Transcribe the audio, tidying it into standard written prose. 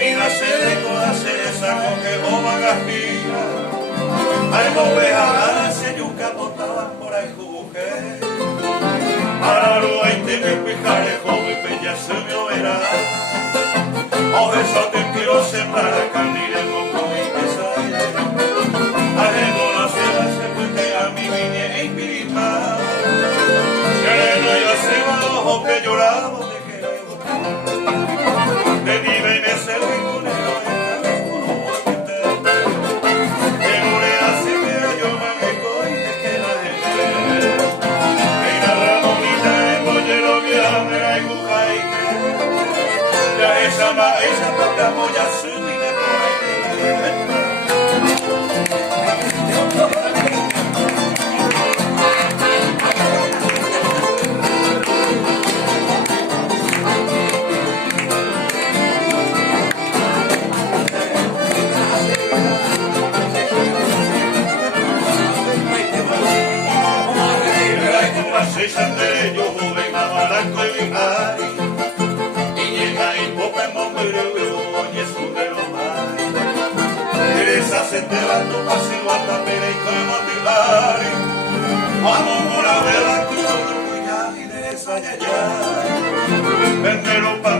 mira se de toda cereza con que boba gastilla. Ay, bobeja, se yuca botaban por ahí mujer. Para lo hay te me pijare, joven, peña se me verá. O eso te quiero sembrar a canil en moco y que sale. Arrego la seda se fuiste a mi viña e inspirita. Que yo se va ojo que lloraba de que le gustaba. De vive y me se ve con el ojo con un boquete. Que no le hace que yo me y de que la gente. Que la ramonita de pollero que abre y buja y que. Ya esa pata moya subí de por ahí. Yo joven a Baraco y Bihari y llega y popa en Montevideo y es un de los mares. Teresa se te va tu paseo hasta Pereico y Motivare. Vamos por la vela, tu solo cuya y de esa yaya. Vendero pa'